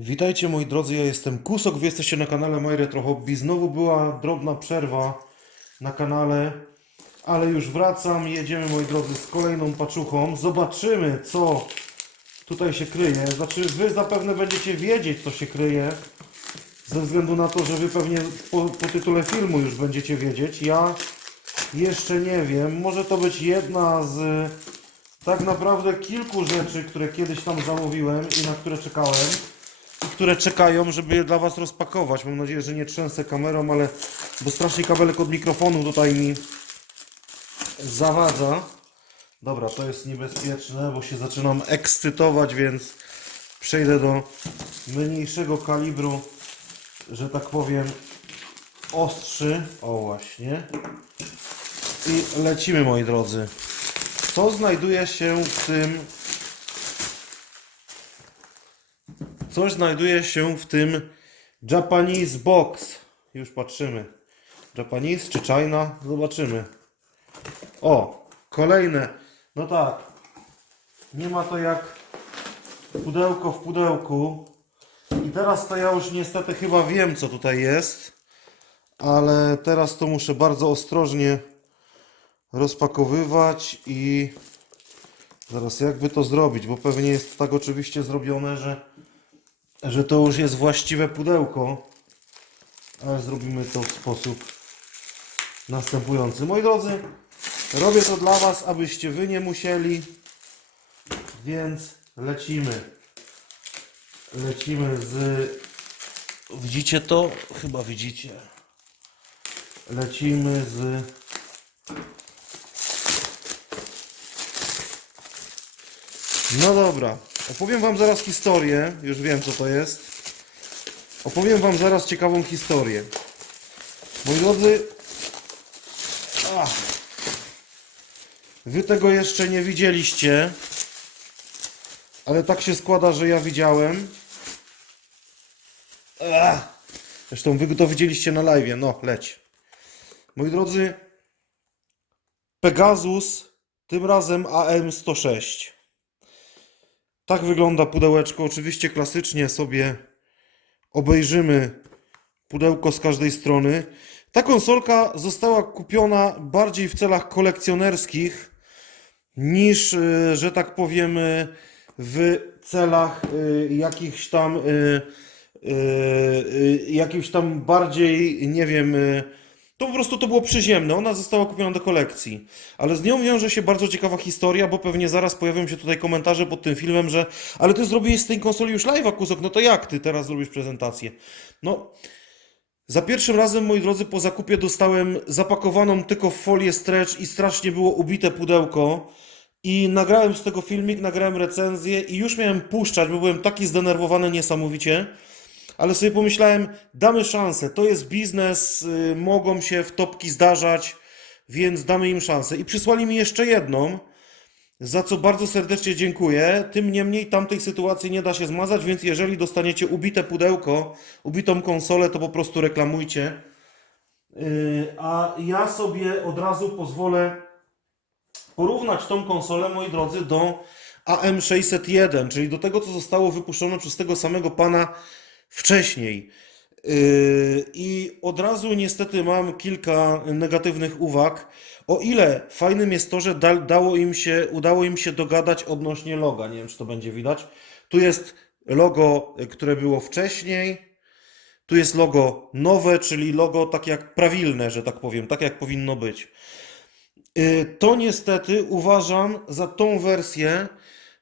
Witajcie moi drodzy, ja jestem Kusok, wy jesteście na kanale My Retro Hobby. Znowu była drobna przerwa na kanale, ale już wracam. Jedziemy moi drodzy z kolejną paczuchą. Zobaczymy co tutaj się kryje. Znaczy wy zapewne będziecie wiedzieć co się kryje. Ze względu na to, że wy pewnie po, po tytule filmu już będziecie wiedzieć. Ja jeszcze nie wiem. Może to być jedna z tak naprawdę kilku rzeczy, które kiedyś tam zamówiłem i na które czekałem które czekają, żeby je dla Was rozpakować. Mam nadzieję, że nie trzęsę kamerą, ale bo strasznie kabelek od mikrofonu tutaj mi zawadza. Dobra, to jest niebezpieczne, bo się zaczynam ekscytować, więc przejdę do mniejszego kalibru, że tak powiem, ostrzy. O właśnie. I lecimy, moi drodzy. Co znajduje się w tym Coś znajduje się w tym Japanese box. Już patrzymy. Japanese czy China? Zobaczymy. O, kolejne. No tak. Nie ma to jak pudełko w pudełku. I teraz to ja już niestety chyba wiem, co tutaj jest. Ale teraz to muszę bardzo ostrożnie rozpakowywać i zaraz jakby to zrobić, bo pewnie jest tak oczywiście zrobione, że że to już jest właściwe pudełko, ale zrobimy to w sposób następujący. Moi drodzy, robię to dla Was, abyście Wy nie musieli, więc lecimy. Lecimy z... Widzicie to? Chyba widzicie. Lecimy z... No dobra, opowiem Wam zaraz historię, już wiem co to jest. Opowiem Wam zaraz ciekawą historię. Moi drodzy, ach, Wy tego jeszcze nie widzieliście, ale tak się składa, że ja widziałem. Ach, zresztą Wy to widzieliście na live, no leć. Moi drodzy, Pegasus, tym razem AM106. Tak wygląda pudełeczko. Oczywiście klasycznie sobie obejrzymy pudełko z każdej strony. Ta konsolka została kupiona bardziej w celach kolekcjonerskich niż, y, że tak powiem, y, w celach y, jakichś tam jakichś tam bardziej, nie wiem, to po prostu to było przyziemne. Ona została kupiona do kolekcji. Ale z nią wiąże się bardzo ciekawa historia, bo pewnie zaraz pojawią się tutaj komentarze pod tym filmem, że ale ty zrobiłeś z tej konsoli już live'a, Kusok, no to jak ty teraz zrobisz prezentację? No, za pierwszym razem, moi drodzy, po zakupie dostałem zapakowaną tylko w folię stretch i strasznie było ubite pudełko. I nagrałem z tego filmik, nagrałem recenzję i już miałem puszczać, bo byłem taki zdenerwowany niesamowicie. Ale sobie pomyślałem, damy szansę, to jest biznes, y, mogą się w topki zdarzać, więc damy im szansę. I przysłali mi jeszcze jedną, za co bardzo serdecznie dziękuję. Tym niemniej tamtej sytuacji nie da się zmazać, więc jeżeli dostaniecie ubite pudełko, ubitą konsolę, to po prostu reklamujcie. Yy, A ja sobie od razu pozwolę porównać tą konsolę, moi drodzy, do AM601, czyli do tego, co zostało wypuszczone przez tego samego pana wcześniej. Yy, I od razu niestety mam kilka negatywnych uwag. O ile fajnym jest to, że da, dało im się, udało im się dogadać odnośnie loga. Nie wiem, czy to będzie widać. Tu jest logo, y, które było wcześniej. Tu jest logo nowe, czyli logo tak jak prawilne, że tak powiem, tak jak powinno być. Y, To niestety uważam za tą wersję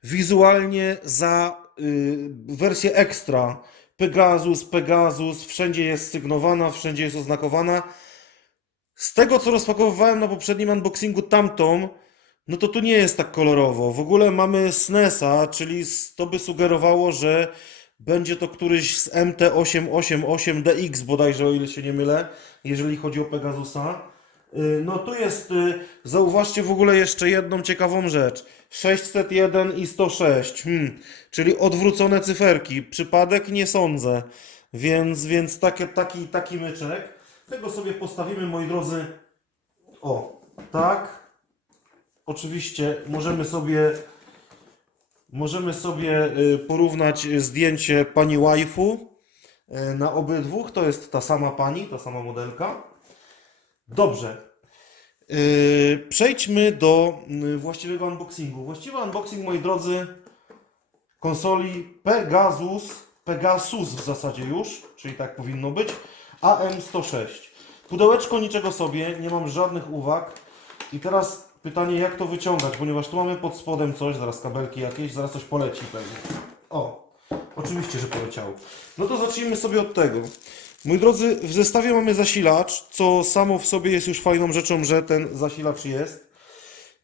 wizualnie za y, wersję ekstra. Pegasus, Pegasus, wszędzie jest sygnowana, wszędzie jest oznakowana. Z tego co rozpakowywałem na poprzednim unboxingu tamtą, no to tu nie jest tak kolorowo. W ogóle mamy SNESa, czyli to by sugerowało, że będzie to któryś z MT888DX bodajże, o ile się nie mylę, jeżeli chodzi o Pegasusa. Y, No tu jest, y, zauważcie w ogóle jeszcze jedną ciekawą rzecz. 601 i 106, hmm, czyli odwrócone cyferki. Przypadek nie sądzę, więc, więc takie, taki, taki myczek. Tego sobie postawimy, moi drodzy, o, tak. Oczywiście możemy sobie możemy sobie y, porównać zdjęcie pani waifu na obydwu. To jest ta sama pani, ta sama modelka. Dobrze. Yy, Przejdźmy do y, właściwego unboxingu. Właściwy unboxing, moi drodzy, konsoli Pegasus, Pegasus w zasadzie już, czyli tak powinno być, AM106. Pudełeczko niczego sobie, nie mam żadnych uwag. I teraz pytanie, jak to wyciągać, ponieważ tu mamy pod spodem coś, zaraz kabelki jakieś, zaraz coś poleci pewnie. O, oczywiście, że poleciało. No to zacznijmy sobie od tego. Moi drodzy, w zestawie mamy zasilacz, co samo w sobie jest już fajną rzeczą, że ten zasilacz jest.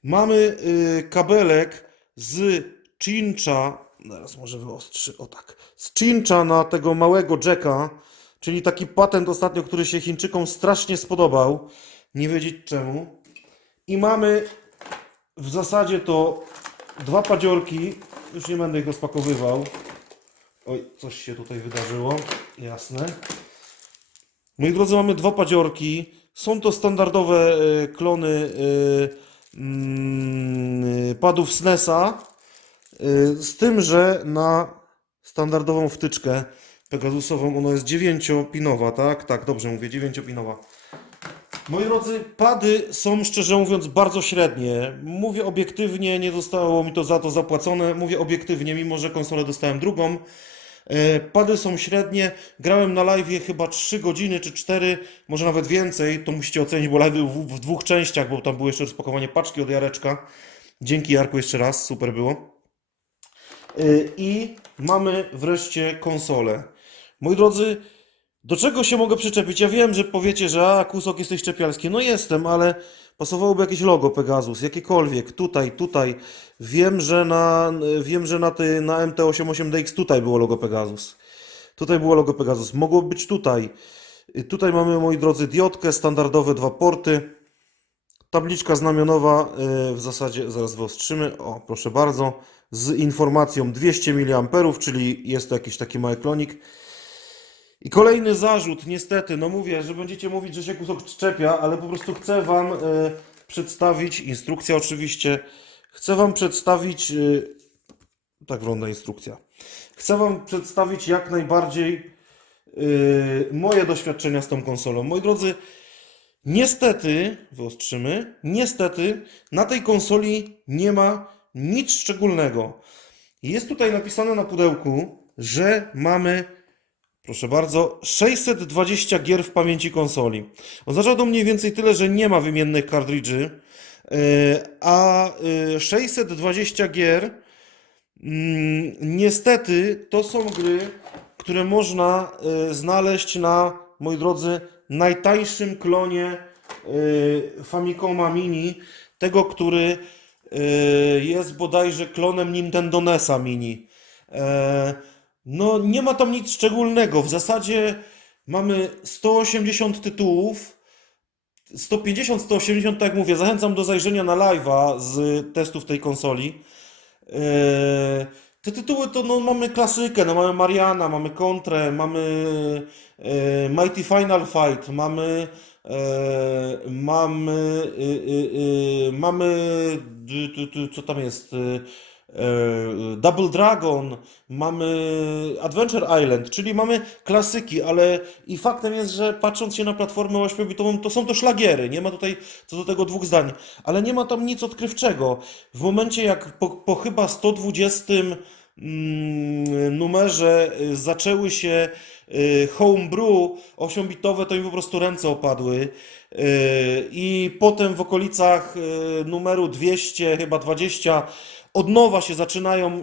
Mamy y, kabelek z cincha, zaraz może wyostrzy, o tak, z cincha na tego małego jacka, czyli taki patent ostatnio, który się Chińczykom strasznie spodobał, nie wiedzieć czemu. I mamy w zasadzie to dwa padziorki, już nie będę ich rozpakowywał. Oj, coś się tutaj wydarzyło, jasne. Moi drodzy, mamy dwa padziorki. Są to standardowe e, klony e, mm, padów SNESa. e, Z tym, że na standardową wtyczkę Pegasusową ona jest 9-pinowa, tak? Tak, dobrze mówię, 9-pinowa. Moi drodzy, pady są szczerze mówiąc bardzo średnie. Mówię obiektywnie, nie zostało mi to za to zapłacone. Mówię obiektywnie, mimo że konsolę dostałem drugą. E, Pady są średnie. Grałem na live chyba 3 godziny czy 4, może nawet więcej. To musicie ocenić, bo live w, w dwóch częściach, bo tam było jeszcze rozpakowanie paczki od Jareczka. Dzięki Jarku jeszcze raz, super było. Y, I mamy wreszcie konsolę. Moi drodzy, do czego się mogę przyczepić? Ja wiem, że powiecie, że a, Kusok jesteś czepialski. No jestem, ale pasowałoby jakieś logo Pegasus, jakiekolwiek, tutaj, tutaj. Wiem, że na, wiem, że na, ty, na MT88DX tutaj było logo Pegasus. Tutaj było logo Pegasus. Mogło być tutaj. Tutaj mamy, moi drodzy, diodkę, standardowe dwa porty. Tabliczka znamionowa y, w zasadzie, zaraz wyostrzymy, o proszę bardzo, z informacją 200 mA, czyli jest to jakiś taki mały klonik. I kolejny zarzut, niestety, no mówię, że będziecie mówić, że się kusok czepia, ale po prostu chcę Wam y, przedstawić, instrukcja oczywiście, chcę Wam przedstawić, y, tak wygląda instrukcja, chcę Wam przedstawić jak najbardziej y, moje doświadczenia z tą konsolą. Moi drodzy, Niestety, wyostrzymy, niestety na tej konsoli nie ma nic szczególnego. Jest tutaj napisane na pudełku, że mamy, proszę bardzo, 620 gier w pamięci konsoli. Oznacza to mniej więcej tyle, że nie ma wymiennych kartridży, yy, a yy, 620 gier Mm, Niestety to są gry, które można y, znaleźć na, moi drodzy, najtańszym klonie y, Famicoma Mini, tego, który y, jest bodajże klonem Nintendo NESa Mini. No, nie ma tam nic szczególnego. W zasadzie mamy 180 tytułów. 150, 180, tak jak mówię, zachęcam do zajrzenia na live'a z testów tej konsoli. Eee, Te tytuły to no, mamy klasykę, no, mamy Mariana, mamy Contrę, mamy e, Mighty Final Fight, mamy e, mamy y, y, y, mamy co tam jest Double Dragon, mamy Adventure Island, czyli mamy klasyki, ale i faktem jest, że patrząc się na platformę 8-bitową, to są to szlagiery, nie ma tutaj co do tego dwóch zdań, ale nie ma tam nic odkrywczego. W momencie jak po, po chyba 120 mm, numerze y, zaczęły się y, homebrew 8-bitowe, to mi po prostu ręce opadły. Y, I potem w okolicach numeru 200, chyba 20, od nowa się zaczynają,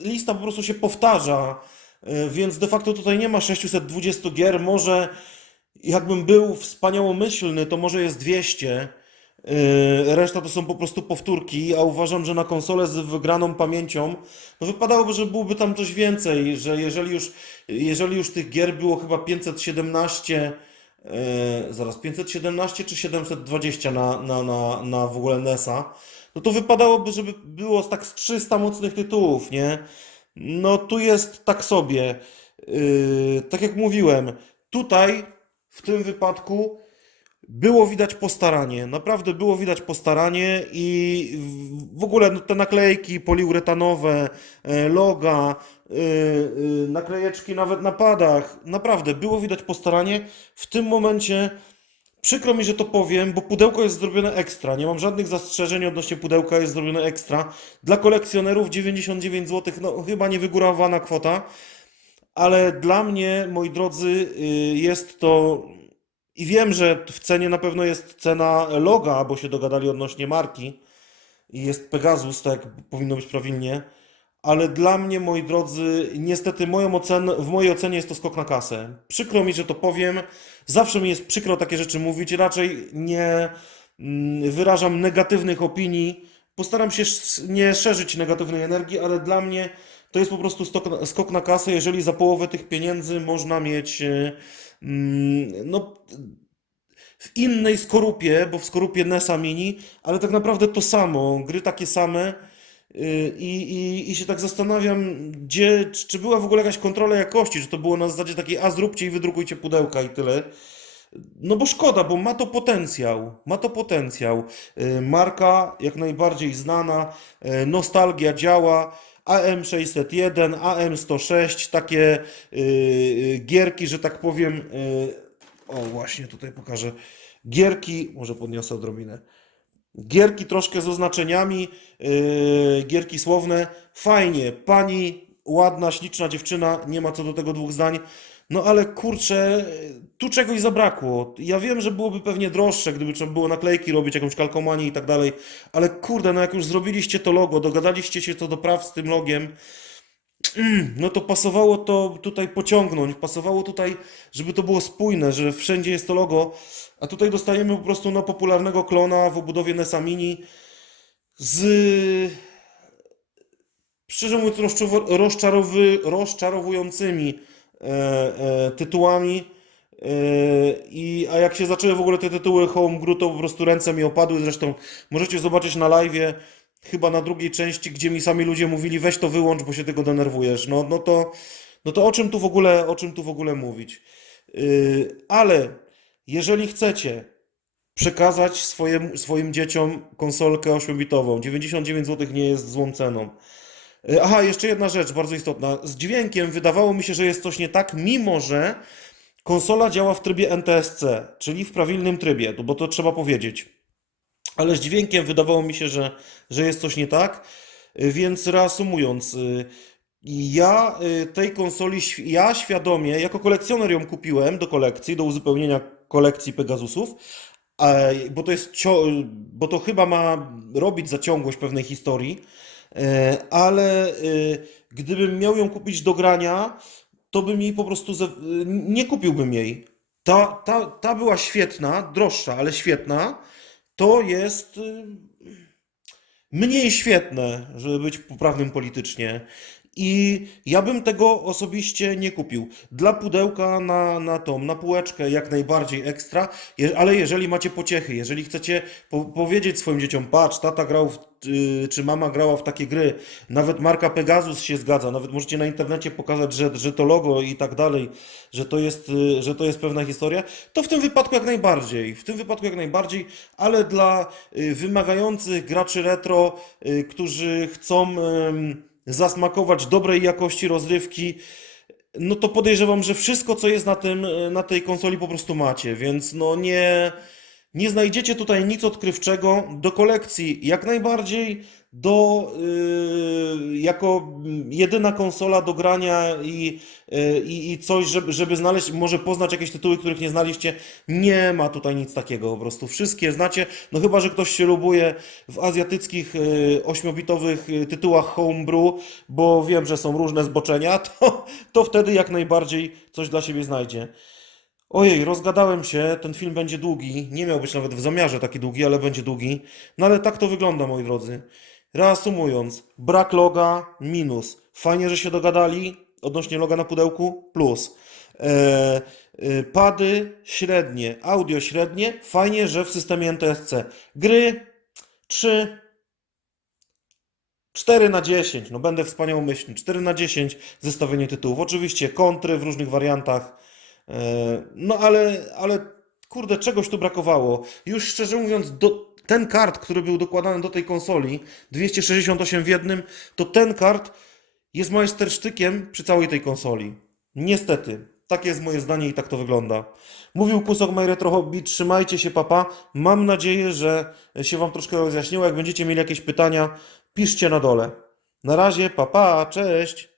lista po prostu się powtarza, y, więc de facto tutaj nie ma 620 gier, może jakbym był wspaniałomyślny, to może jest 200. Yy, Reszta to są po prostu powtórki, a uważam, że na konsolę z wygraną pamięcią, no wypadałoby, że byłoby tam coś więcej, że jeżeli już, jeżeli już tych gier było chyba 517, yy, zaraz 517 czy 720 na, na, na, na w ogóle NES-a, no to wypadałoby, żeby było tak z 300 mocnych tytułów, nie? No tu jest tak sobie. Yy, tak jak mówiłem, tutaj w tym wypadku Było widać postaranie, naprawdę było widać postaranie i w- ogóle no, te naklejki poliuretanowe, e, loga, y, y, naklejeczki nawet na padach, naprawdę było widać postaranie. W tym momencie przykro mi, że to powiem, bo pudełko jest zrobione ekstra. Nie mam żadnych zastrzeżeń odnośnie pudełka, jest zrobione ekstra. Dla kolekcjonerów 99 zł, no chyba nie wygórowana kwota. Ale dla mnie, moi drodzy, y, jest to. I wiem, że w cenie na pewno jest cena loga, bo się dogadali odnośnie marki. I jest Pegasus, tak powinno być prawilnie. Ale dla mnie, moi drodzy, niestety moją w mojej ocenie jest to skok na kasę. Przykro mi, że to powiem. Zawsze mi jest przykro takie rzeczy mówić. Raczej nie mm, wyrażam negatywnych opinii. Postaram się nie szerzyć negatywnej energii, ale dla mnie to jest po prostu skok na kasę, jeżeli za połowę tych pieniędzy można mieć e, mm, no, w innej skorupie, bo w skorupie NESa Mini, ale tak naprawdę to samo, gry takie same. Y, I, i, I się tak zastanawiam, gdzie, czy była w ogóle jakaś kontrola jakości, czy to było na zasadzie takiej, a zróbcie i wydrukujcie pudełka i tyle. No bo szkoda, bo ma to potencjał. Ma to potencjał. Y, Marka jak najbardziej znana, y, nostalgia działa. AM601, AM106, takie gierki, że tak powiem. o, właśnie tutaj pokażę. Gierki, może podniosę odrobinę. Gierki troszkę z oznaczeniami, yy, gierki słowne. Fajnie, pani, ładna, śliczna dziewczyna, nie ma co do tego dwóch zdań. No ale kurczę, tu czegoś zabrakło. Ja wiem, że byłoby pewnie droższe, gdyby trzeba było naklejki robić, jakąś kalkomanię i tak dalej, ale kurde, no jak już zrobiliście to logo, dogadaliście się co do praw z tym logiem, no to pasowało to tutaj pociągnąć, pasowało tutaj, żeby to było spójne, że wszędzie jest to logo, a tutaj dostajemy po prostu no, popularnego klona w obudowie NESa Mini z szczerze mówiąc rozczarowy, rozczarowującymi e, e, tytułami. E, i, a jak się zaczęły w ogóle te tytuły Homebrew, to po prostu ręce mi opadły. Zresztą możecie zobaczyć na live'ie, chyba na drugiej części, gdzie mi sami ludzie mówili, weź to wyłącz, bo się tego denerwujesz. No, no to, no to o czym tu w ogóle, o czym tu w ogóle mówić? Yy, ale jeżeli chcecie przekazać swoim, swoim dzieciom konsolkę 8-bitową, 99 zł nie jest złą ceną. Yy, Aha, jeszcze jedna rzecz bardzo istotna. Z dźwiękiem wydawało mi się, że jest coś nie tak, mimo że konsola działa w trybie NTSC, czyli w prawilnym trybie, bo to trzeba powiedzieć. Ale z dźwiękiem wydawało mi się, że, że jest coś nie tak. Y, Więc reasumując, y, ja y, tej konsoli, ja świadomie, jako kolekcjoner ją kupiłem do kolekcji, do uzupełnienia kolekcji Pegasusów, bo to jest, bo to chyba ma robić za ciągłość pewnej historii, e, ale gdybym miał ją kupić do grania, to bym jej po prostu, nie kupiłbym jej. Ta, ta, ta była świetna, droższa, ale świetna. To jest y, mniej świetne, żeby być poprawnym politycznie. I ja bym tego osobiście nie kupił. Dla pudełka na, na tą, na półeczkę jak najbardziej ekstra, je, ale jeżeli macie pociechy, jeżeli chcecie po, powiedzieć swoim dzieciom, patrz, tata grał w, y, czy mama grała w takie gry, nawet marka Pegasus się zgadza, nawet możecie na internecie pokazać, że, że to logo i tak dalej, że to jest, y, że to jest pewna historia, to w tym wypadku jak najbardziej, w tym wypadku jak najbardziej, ale dla y, wymagających graczy retro, y, którzy chcą ym, zasmakować dobrej jakości rozrywki, no to podejrzewam, że wszystko, co jest na tym, y, na tej konsoli po prostu macie, więc no nie, nie znajdziecie tutaj nic odkrywczego. Do kolekcji, jak najbardziej do, y, jako jedyna konsola do grania i, y, i, i coś, żeby, żeby znaleźć, może poznać jakieś tytuły, których nie znaliście, nie ma tutaj nic takiego po prostu. Wszystkie znacie, no chyba, że ktoś się lubuje w azjatyckich y, ośmiobitowych tytułach homebrew, bo wiem, że są różne zboczenia, to, to wtedy jak najbardziej coś dla siebie znajdzie. Ojej, rozgadałem się, ten film będzie długi. Nie miał być nawet w zamiarze taki długi, ale będzie długi. No ale tak to wygląda, moi drodzy. Reasumując, brak loga, minus. Fajnie, że się dogadali odnośnie loga na pudełku, plus. E, e, pady średnie, audio średnie. Fajnie, że w systemie NTSC. Gry 3, 4 na 10. No będę wspaniałomyślny. 4 na 10 zestawienie tytułów. Oczywiście kontry w różnych wariantach. E, No ale, ale kurde, czegoś tu brakowało. Już szczerze mówiąc, do, ten kart, który był dokładany do tej konsoli, 268 w jednym, to ten kart jest majstersztykiem przy całej tej konsoli. Niestety, takie jest moje zdanie i tak to wygląda. Mówił Kusok My Retro Hobby, trzymajcie się papa. Mam nadzieję, że się Wam troszkę rozjaśniło. Jak będziecie mieli jakieś pytania, piszcie na dole. Na razie, papa, cześć!